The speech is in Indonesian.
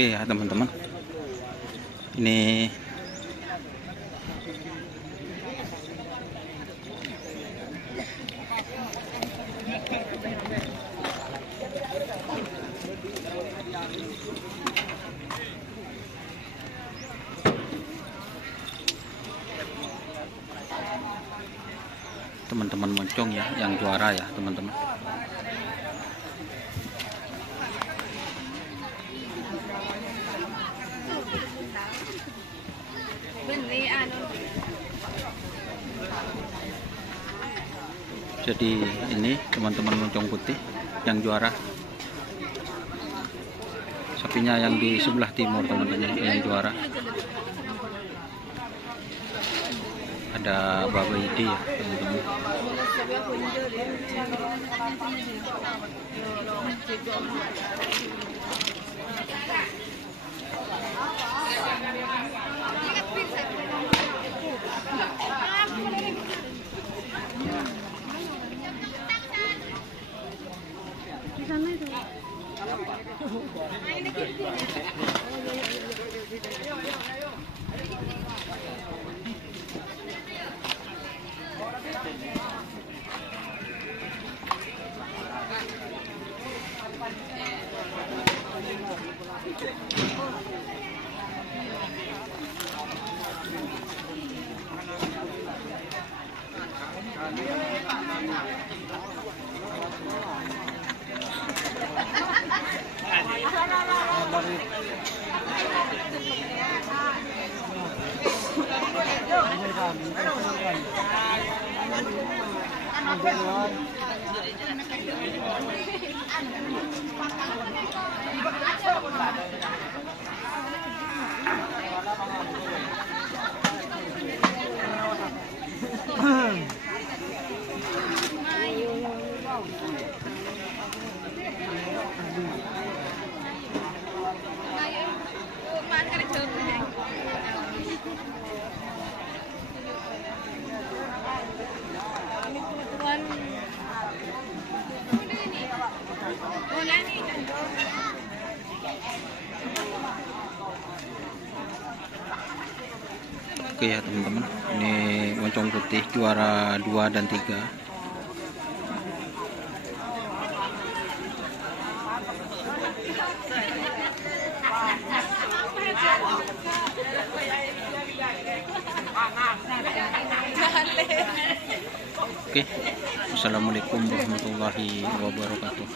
Oke ya teman-teman, ini teman-teman moncong ya yang juara ya teman-teman. Jadi ini teman-teman moncong putih yang juara, sapinya yang di sebelah timur teman-teman yang juara. Ada Baba Idi ya teman-teman. Oke ya teman-teman, ini moncong putih juara 2 dan 3. Oke, assalamualaikum warahmatullahi wabarakatuh.